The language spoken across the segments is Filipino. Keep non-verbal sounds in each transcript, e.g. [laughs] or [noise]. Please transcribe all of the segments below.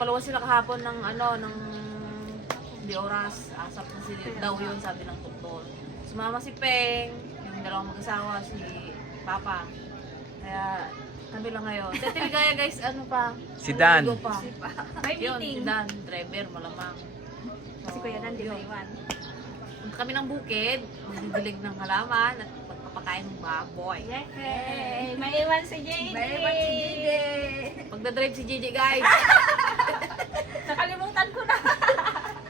napalawas sila kahapon ng ano ng di oras, asap na si daw yun sabi ng doktor. Sumama si Peng, yung dalawang mag-asawa, si Papa. Kaya kami lang ngayon. Sa Teligaya guys, ano pa? Si Dan. Naliligo Pa. May Yun, meeting. si Dan, driver, malamang. Si Kuya Dan, di yun. maiwan. Punta kami ng bukid, magdidilig ng halaman at magpapakain ng baboy. Yay! Maiwan si JD! Maiwan si JD. Magdadrive si Gigi guys. [laughs] Nakalimutan ko na.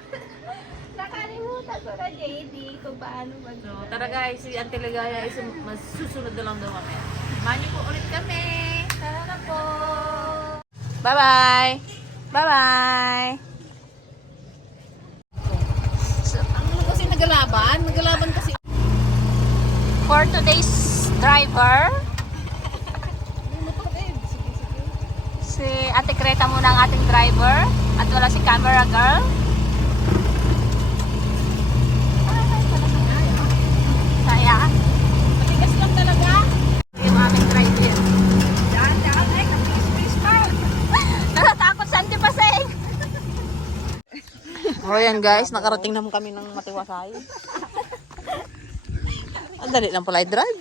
[laughs] Nakalimutan ko na JD kung paano mag So, tara guys, si Auntie Ligaya is mas susunod na lang daw kami. Samahan niyo po ulit kami. Tara na po! Bye-bye! Bye-bye! Ano kasi nagalaban? Nagalaban kasi. For today's driver, si Ate Kreta muna ang ating driver at wala si camera girl. Saya. Matigas lang talaga. Yung aming driver. Daan, daan, eh. Kapis-pis pa. [laughs] Natatakot sa antipaseng. [laughs] O yan guys, nakarating naman kami ng matiwasay. [laughs] Ang dali lang pala i-drive.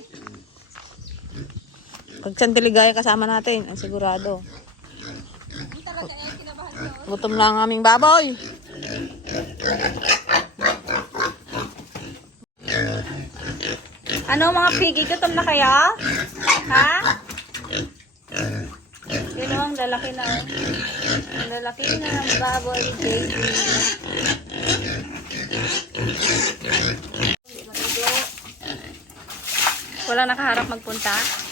Pag Santiligaya kasama natin, ang sigurado. Gutom lang ang aming baboy. Ano mga piggy, gutom na kaya? Ha? Yun ang lalaki na. Ang lalaki na ng baboy, baby. Wala nakaharap magpunta?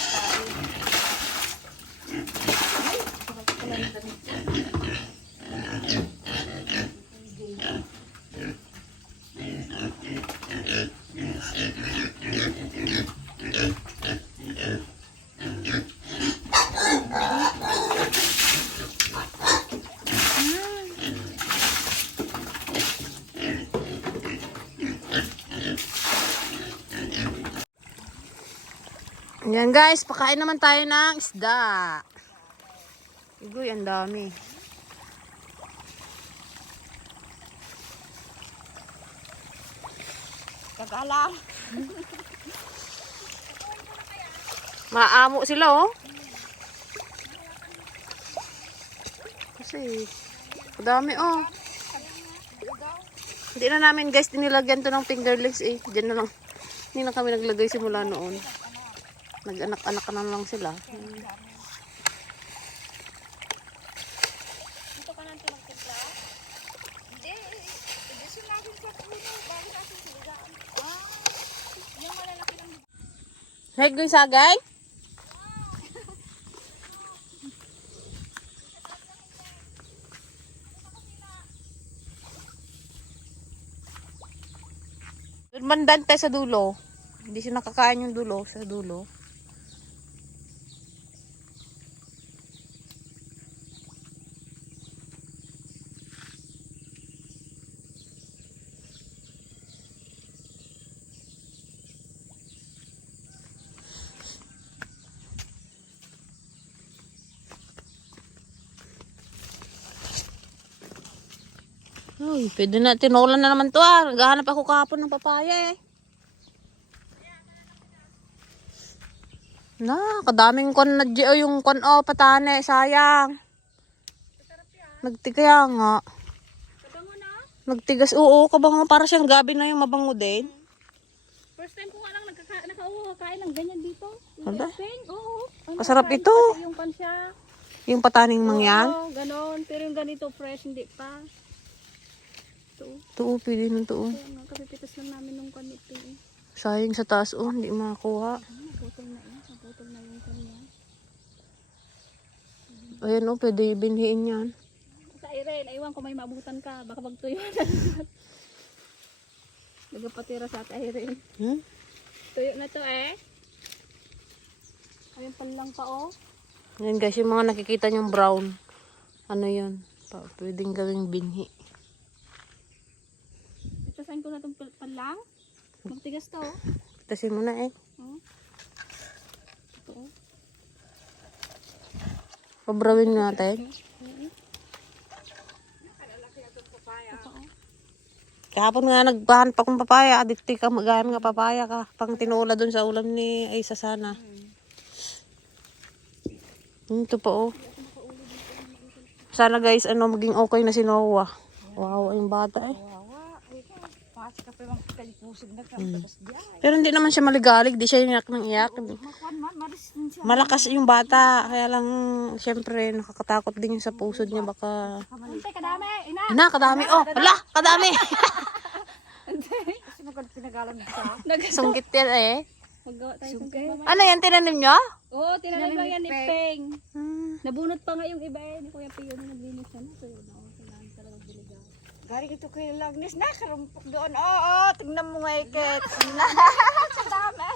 Yan guys, pakain naman tayo ng isda. Ugoy, ang dami. Kagalang. [laughs] Maamo sila oh. Kasi, ang dami oh. Hindi na namin guys dinilagyan to ng fingerlings eh. Diyan na lang. Hindi na kami naglagay simula noon. Nag-anak-anak na lang sila. Hmm. Dito ka nang tinagtimpla? Hindi. Ibigay natin sa puno. Bago natin siligaan. Ah. Yung malalaki ng Hey, gun sagay? Mandan tayo sa dulo. Hindi siya nakakain yung dulo sa dulo. Uy, pwede na. Tinulan na naman to ah. Naghahanap ako kahapon ng papaya eh. Na, kadaming kon na oh, yung kon oh, patane, sayang. Nagtigaya nga. Kabango na. Nagtigas, oo, kabango para siyang gabi na yung mabango din. First time ko nga lang nagkaka nakauhaw ng ganyan dito. Aba. Spain, oo. Ang Masarap kain ito. Yung pan siya. Yung pataning mangyan. Oo, ganon. Pero yung ganito fresh, hindi pa. Ito. Tuo, pwede nung tuo. Kaya nga, kapipitas lang namin nung kanito. Eh. Sayang sa taas, oh, hindi makakuha. Naputol na eh. Naputol na yung kanya. Ayan, oh, pwede binhiin yan. Sa Irene, aywan ko may mabutan ka. Baka magtuyo na. [laughs] Nagapatira sa Irene. Hmm? Tuyo na to eh. Ayun pa lang pa oh. Yan guys, yung mga nakikita nyong brown. Ano yun? Pa, pwedeng gawing binhi. Itasain ko na itong pal- palang. Magtigas to oh. Tasin mo na eh. Oh. Ito oh. Pabrawin natin. Ito oh. Kahapon nga nagbahan pa kong papaya. Adikti ka magahan nga papaya ka. Pang tinula dun sa ulam ni Aisa sana. Ito pa oh. Sana guys, ano, maging okay na si Noah. Wow, yung bata eh. Ay ka. Pa yung kalikusog na ka. Tapos diya. Pero hindi naman siya maligalig. Di siya iyak ng iyak. Makuan man. Maris din siya. Malakas yung bata. Kaya lang, syempre, nakakatakot din yung sa pusod niya. Baka... Antay, kadami. Ina. Ina, kadami. Oh, wala, kadami. [laughs] Kasi magkano pinagalang sa. [laughs] Sungkit yan eh. Maggawa tayo ng. Ano yan, tinanim niyo? Oo, oh, tinanim lang yan ni Peng. Hmm. Nabunot pa nga yung iba eh. Ni Kuya Pio na naglinis na. So yun Galing ito kay Lagnes. Nakarumpok doon. Oo. Tingnan mo nga iket. Sa [laughs] dami.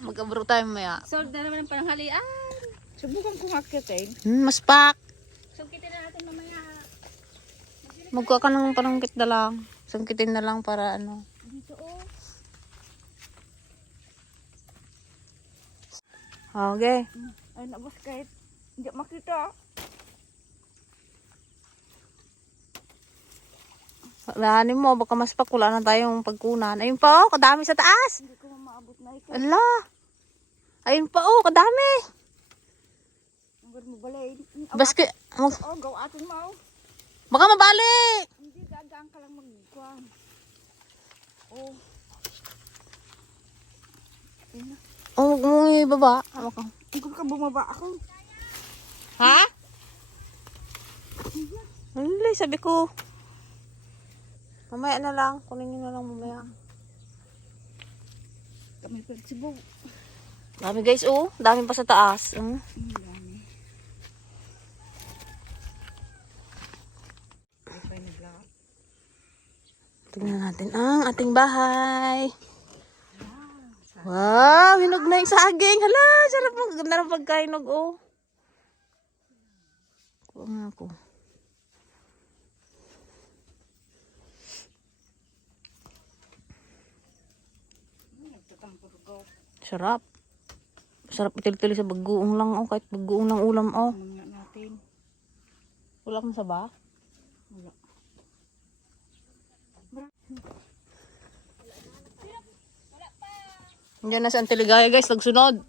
Mag-abro tayo maya. Solve na naman ang pananghalian. Subukan ko nga kitin. Hmm, mas pak. Sungkitin na natin mamaya. Magkuha ka ng panungkit na lang. Sungkitin na lang para ano. Dito oh. Okay. Ay nabos kahit. Hindi makita. Lahanin mo, baka mas pak. Wala na tayong pagkunan. Ayun pa oh, kadami sa taas. Hindi ko maabot na iket. Ala. Ayun pa oh, kadami. Ang mo balay. Baski, mag, Oh, gaw atin mo. baka mabali. Hindi dadaan ka lang magkuhan. Oh. Oh, huwag mong ibaba. Hindi ko ka bumaba ako. Ha? Hindi, sabi ko. Mamaya na lang. Kunin nyo na lang mamaya. Kami pa sibo. Dami guys, oh. Dami pa sa taas. Mm. Tingnan natin ang ating bahay. Wow, hinog na yung saging. Hala, sarap ng ganda ng pagkainog, oh. Kuha nga ako. Sarap. Sarap itil-tili sa bagoong lang, oh. Kahit bagoong ng ulam, oh. Mga natin. Wala kang saba? Wala. Diyan na si Auntie Ligaya guys, nagsunod.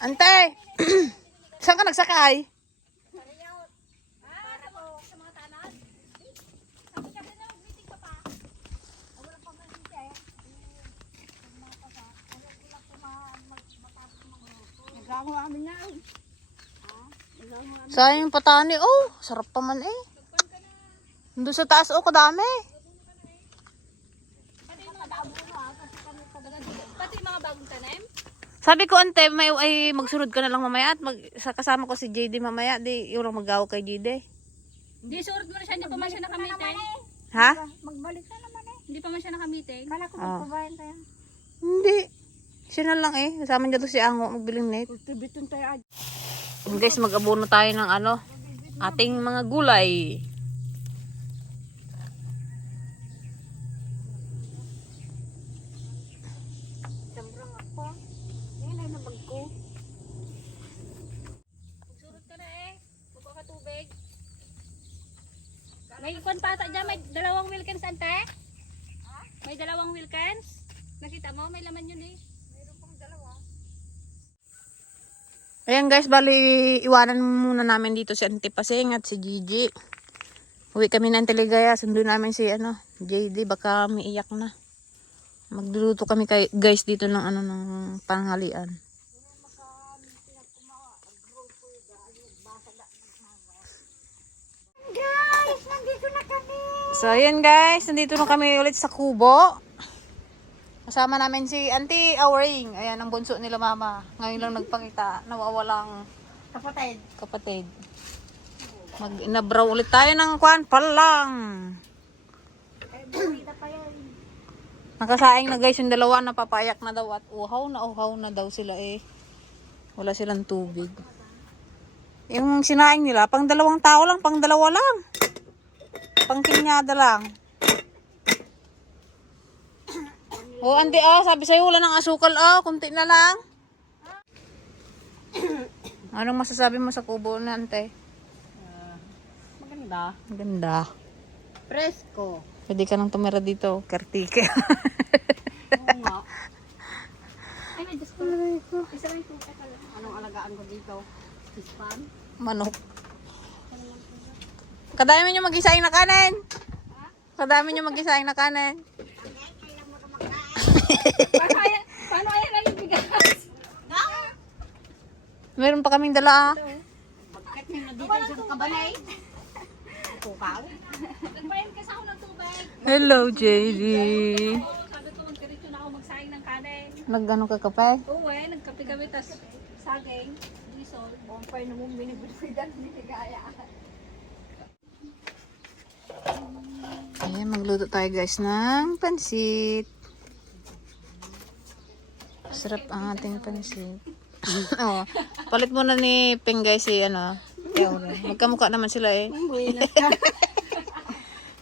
Ante! [clears throat] Saan ka nagsakay? Nagamo amin na. Sayang yung patani. Oh, sarap pa man eh. Doon sa taas, oh, kadami. Pati mga bagong tanim. Sabi ko, ante, may, ay, magsunod ka na lang mamaya at mag, sa kasama ko si JD mamaya. Di, yung lang mag kay JD. Hindi, surot mo na siya. Hindi pa man siya nakamiting. Ha? Magbalik na naman eh. Hindi pa man siya nakamiting. Kala ko Ah. magpabayan tayo. Hindi. Siya na lang eh. Kasama niya doon si Ango magbiling net. Guys, mag-abono tayo ng ano, ating mga gulay. Eh. May ikon pa ata dyan. May dalawang Wilkins, ante. May dalawang Wilkins. Nakita mo? May laman yun eh. Ayan guys, bali iwanan muna namin dito si Auntie Paseng at si Gigi. Uwi kami ng Teligaya, sundo namin si ano, JD, baka may iyak na. Magluluto kami kay guys dito ng ano ng panghalian. Guys, nandito na kami. So ayan guys, nandito na kami ulit sa Kubo. Kasama namin si Auntie Awring. Ayan ang bunso nila mama. Ngayon lang nagpakita, nawawalang Kapatid. kapatid. Mag inabraw ulit tayo ng kwan palang. Nakasaing na guys yung dalawa, napapayak na daw at uhaw na uhaw na daw sila eh. Wala silang tubig. Yung sinaing nila, pang dalawang tao lang, pang dalawa lang. Pang kinyada lang. Oh, ante ah, sabi sa'yo wala ng asukal ah, kunti na lang. [coughs] Anong masasabi mo sa kubo na ante? Maganda. Ganda. Presko. Pwede ka nang tumira dito, kartike. [laughs] Oo nga. [laughs] Ay, may Diyos ko. Isa lang yung pala. Anong alagaan ko dito? Pispan? Manok. Kadami nyo mag-isaing na kanin. Kadami nyo mag-isaing na kanin. Paano ayan? Paano ayan lang yung bigas? Meron pa kaming dala ah. Bakit may nadito sa kabanay? Pukaw? Nagbayad kasi ako ng tubig. Hello, JD. Sabi ko magdiretso na ako magsaing ng kanin. Nagano ka kape? Oo eh, nagkape kami, tas saging, diesel. Bumpay na mong binibigyan ni Tigaya. Ayan, magluto tayo guys ng pansit. Sarap ang ating pansit. [laughs] oh, palit muna ni Peng guys si ano. Teore. Magkamukha naman sila eh. [laughs]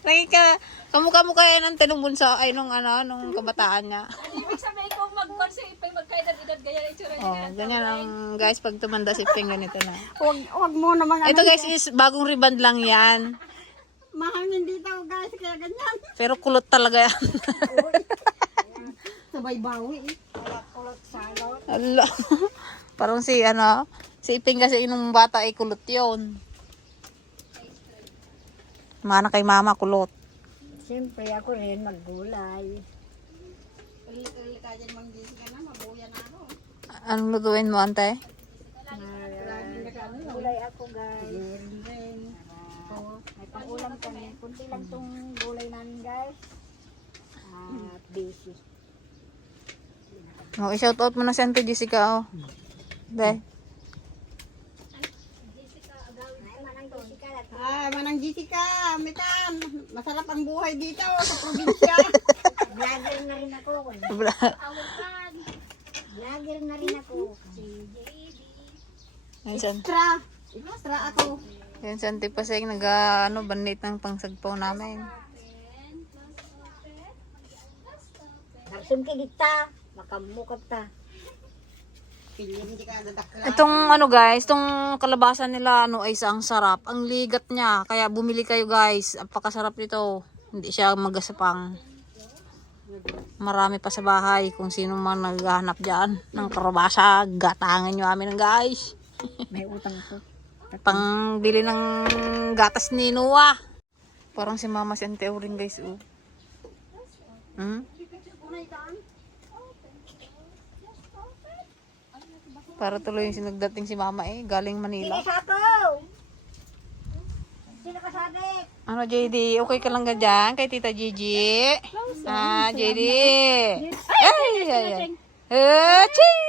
Nakika, kamukha-mukha yan ang tanong bunsa ay nung ano, nung kabataan niya. Ibig sabihin ko mag-bar si Ipay, magkaedad-edad, gaya na itsura niya. Oh, ganyan ang guys pag tumanda si Peng ganito na. Huwag, huwag mo naman Ito guys is bagong riband lang yan. mahangin dito guys, kaya ganyan. Pero kulot talaga yan. [laughs] Sabay bawi eh. Ala. [laughs] Parang si ano, si Iping kasi inong bata ay kulot yun. Mana kay mama kulot. Siyempre ako rin maggulay. Uli-uli ka dyan mang Jessica na, mabuya na ako. Anong lutuin mo, ante? Gulay ako guys. May pang-ulam kami. Kunti lang tong gulay namin guys. At busy. Oh, i-shout out mo na si Ante Jessica, oh. De. Ay, manang Jessica, mitan. Masarap ang buhay dito sa probinsya. [laughs] Vlogger na rin ako. Vlogger na rin ako. Extra. Extra ako. yan si Ante Paseng, nag, ano, banit ng pangsagpaw namin. Narsum kita. Makamukot ta. Itong ano guys, itong kalabasan nila ano ay ang sarap. Ang ligat niya. Kaya bumili kayo guys. Apakasarap nito. Hindi siya magasapang. Marami pa sa bahay. Kung sino man naghahanap dyan ng kalabasa, gatangan nyo amin guys. [laughs] May utang ko. Pangbili ng gatas ni Noah. Parang si mama si Ante rin guys. Oh. Hmm? Para tuloy yung sinagdating si mama eh. Galing Manila. Ka sadik? Ano, JD? Okay ka lang ka dyan kay Tita Gigi? Ah, JD. Ay, ay, ay. Aching!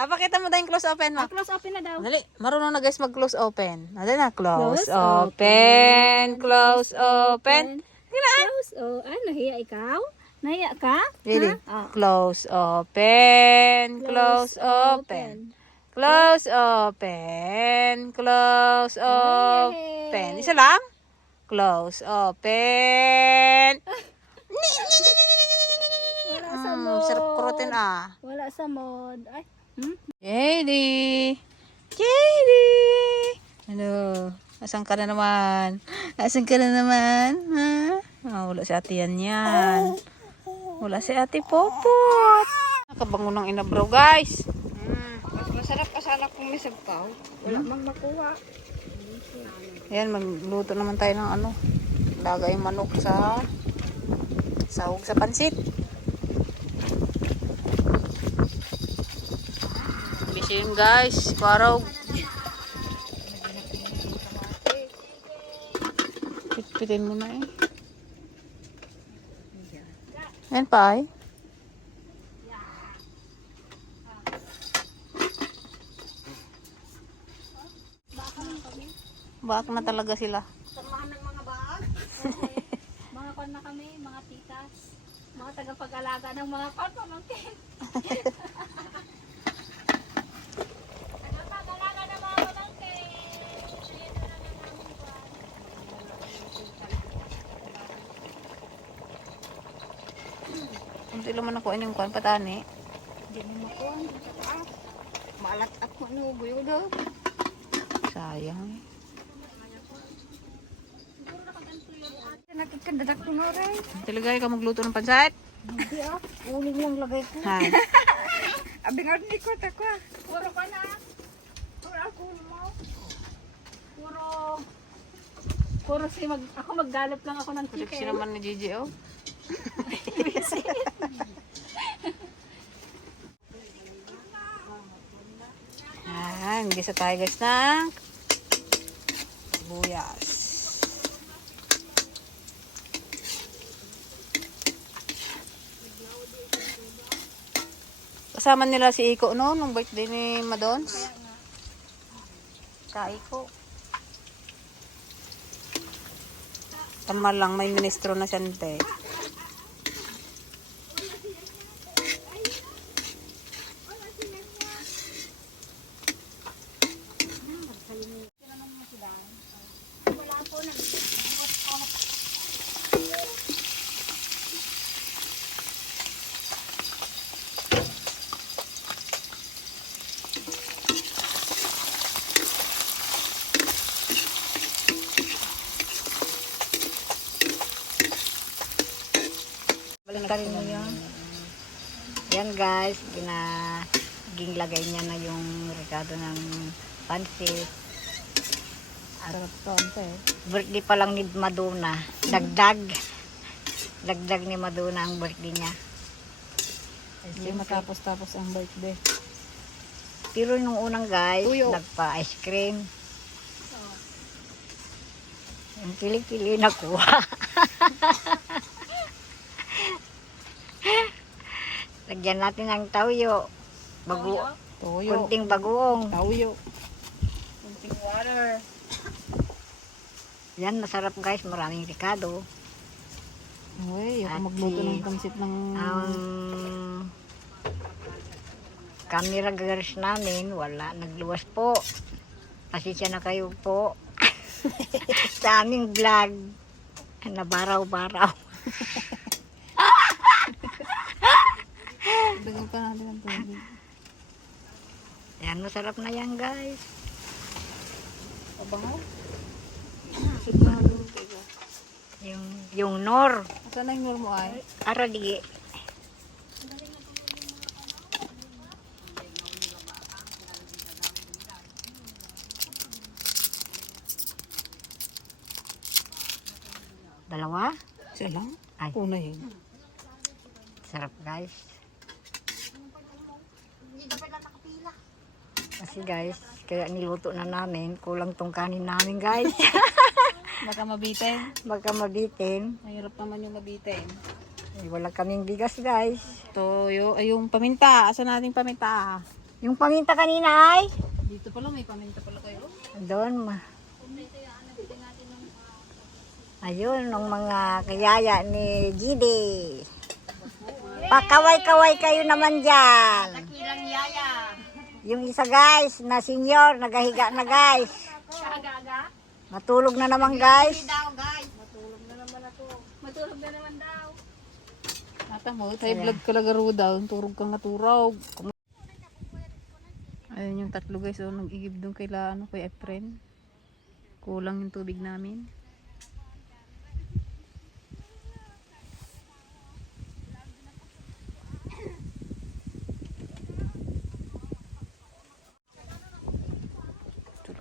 Ah, pakita mo daw yung close open mo. Close open na daw. Dali, marunong na guys mag-close open. Dali na, close, open, close open. Close, oh, ah, nahiya ikaw? Nahiya ka? Ready? Close open, close open. Close open, close open. Isa lang? Close open. Wala sa Mm, mod. sarap kurutin ah. Wala sa mod. Ay, hmm? JD! JD! Ano? Asan ka na naman? Asan ka na naman? Ha? Ah, wala si ate yan yan. Wala si ate Popot. Nakabango ng inabraw guys. Mas masarap ka sana kung may sabaw. Wala mang makuha. Ayan, magluto naman tayo ng ano. Lagay manok sa sahog sa pansit. Busy yun guys. Paraw. Pitpitin mo na eh. Ayan pa ay. Bak na talaga sila. Samahan ng mga baag. [laughs] Mga kwan na kami, mga titas. Mga tagapag-alaga ng mga kwan, pamangkin. [laughs] Kunti naman ako yung kwan patani. Hindi mo makuha. Taas. Maalat ako no, buyo do. Sayang. Nakikadadak ko na rin. Taligay ka magluto ng pansat? Hindi ah. Uling lang lagay ko. Ha. [laughs] Abi nga hindi ko tako. Puro ka na. Puro ako mo. Puro, puro si mag, ako maggalap lang ako ng chicken. naman ni Gigi oh. [laughs] Yan, gisa tayo guys ng sibuyas. Kasama nila si Iko no, nung birthday ni Madons. Sa Iko. Tama lang, may ministro na siyante. Balikan mo yun. Yan guys, ginaging lagay niya na yung rekado ng pansit. Sarap to, ante. Birthday pa lang ni Madonna. Dagdag. Dagdag ni Madonna ang birthday niya. Hindi matapos-tapos ang birthday. Pero nung unang guys, Tuyo. nagpa-ice cream. Yung kili-kili nakuha. [laughs] Lagyan natin ng tawyo. Bago, Toyo. kunting bagoong. Tauyo. Kunting water. Yan, masarap guys. Maraming ricado. Uy, ako At magluto ng pansit ng... Ang camera girls namin, wala. Nagluwas po. Pasensya na kayo po. [laughs] Sa aming vlog. Nabaraw-baraw. [laughs] Dagan pa natin ang tubig. Yan, masarap na yan guys. Abangaw? Yung, yung nor. Saan na yung nor mo ay? Aradi. Dalawa? Isa lang? Ay. Una yun. Sarap guys. Kasi guys, kaya niluto na namin. Kulang tong kanin namin guys. [laughs] Baka mabitin. Baka mabitin. Mahirap naman yung mabitin. Eh, wala kaming bigas guys. Toyo. Ay, yung paminta. Asa nating paminta? Yung paminta kanina ay. Dito pala, may paminta pala kayo. Doon ma. Ayun, ang mga kayaya ni Gidi. Pakaway-kaway kayo naman dyan. Ilang yaya. Yung isa guys, na senior, nagahiga na guys. Aga-aga. Matulog na naman guys. Matulog na naman daw. Ata mo, tayo vlog ka lagaro daw. Turog kang naturog. Ayun yung tatlo guys. Oh, nag-igib doon kay, la, ano, kay Efren. Kulang yung tubig namin.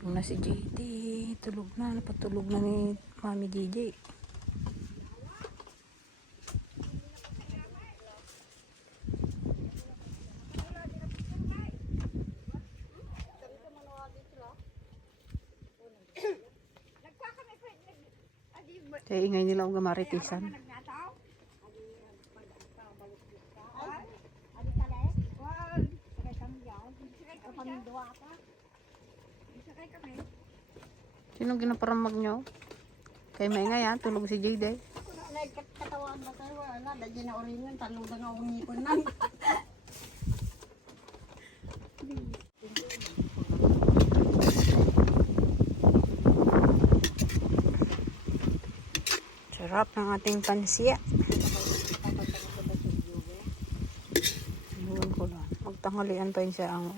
Tulog na si JD. Tulog na. Napatulog na ni Mami JJ. Kaya ingay nila ang gamaritisan. Sino ginaparamag nyo? Kay maingay ha, tulog si Jade. ang bakay wala. Dahil na oringan, talo na nga akong ngipon na. [laughs] Sarap ng ating pansiya. Lang. Magtanghalian pa yun siya ang...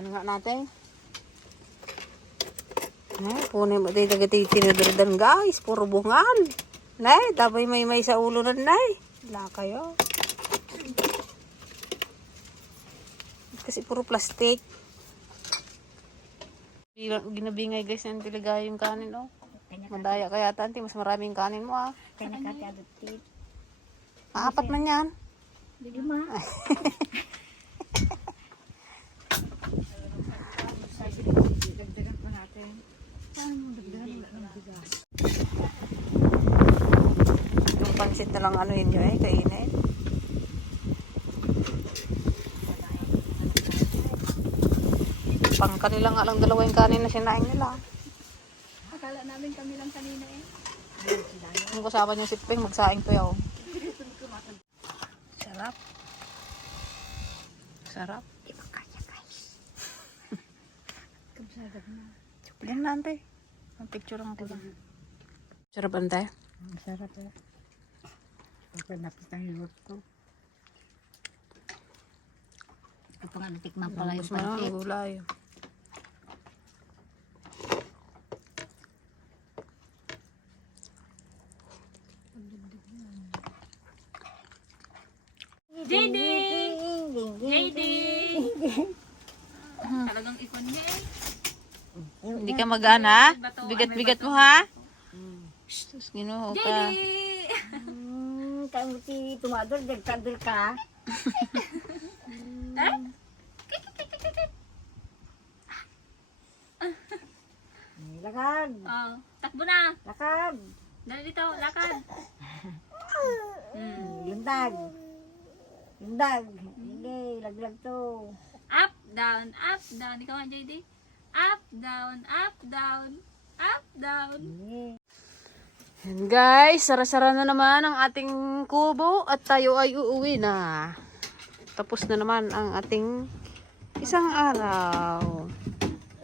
Tikpan nga natin. Ay, punin mo tayo tagatay tinudurdan guys. Puro bungal. Nay, tapay may may sa ulo na nay. Wala kayo. Kasi puro plastic. Ginabingay guys ng tiligay yung kanin oh. Madaya kaya tanti, mas maraming kanin mo ah. Kaya nakati-adopted. Apat man yan. Hindi [laughs] ma. Dagdagan pa natin. Paano dagdagan? Wala nang bigas. Yung pansit na lang ano yun eh, kainin. Pang kanila nga lang dalawa yung kanin na sinain nila. Akala namin kami lang kanina eh. Yung kasama niyo si Peng, magsaing to yaw. Sarap. Sarap. Di ba kaya guys? [laughs] Kamsagad na. Yan na ante. Ang picture ang diba? Sarap ante. Ang sarap eh. Ito napit ang hilot ko. Ito nga natikman pala yung Mas pancake. gulay. JD! JD! [laughs] Talagang ikon niya eh. Hindi ka mag-ana? Bigat-bigat mo ha? Sus, ginoo ka. Hmm, kaya mo si tumador, dagtador ka. Lakad, Oh, takbo na. lakad. Dali dito, lakad. Hmm, Lundag. Lundag. Hindi, laglag to. Up, down, up, down. Ikaw nga, JD. Up, down, up, down. Up, down. Yan guys, sara-sara na naman ang ating kubo at tayo ay uuwi na. Tapos na naman ang ating isang araw.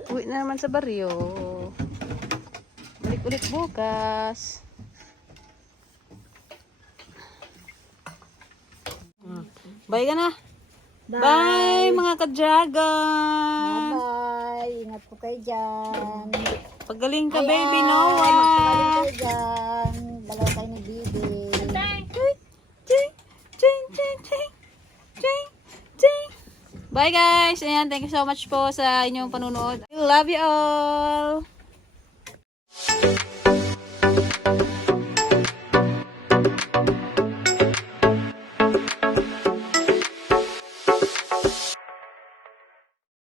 Uwi na naman sa baryo. Balik ulit bukas. Bye ka na. Bye, mga ka-dragon. Bye-bye. Ingat po kayo dyan. Pagaling ka, Ayan, baby Noah. kayo dyan. Dalawa tayo ni ching. Bye guys! Ayan, thank you so much po sa inyong panunood. I love you all!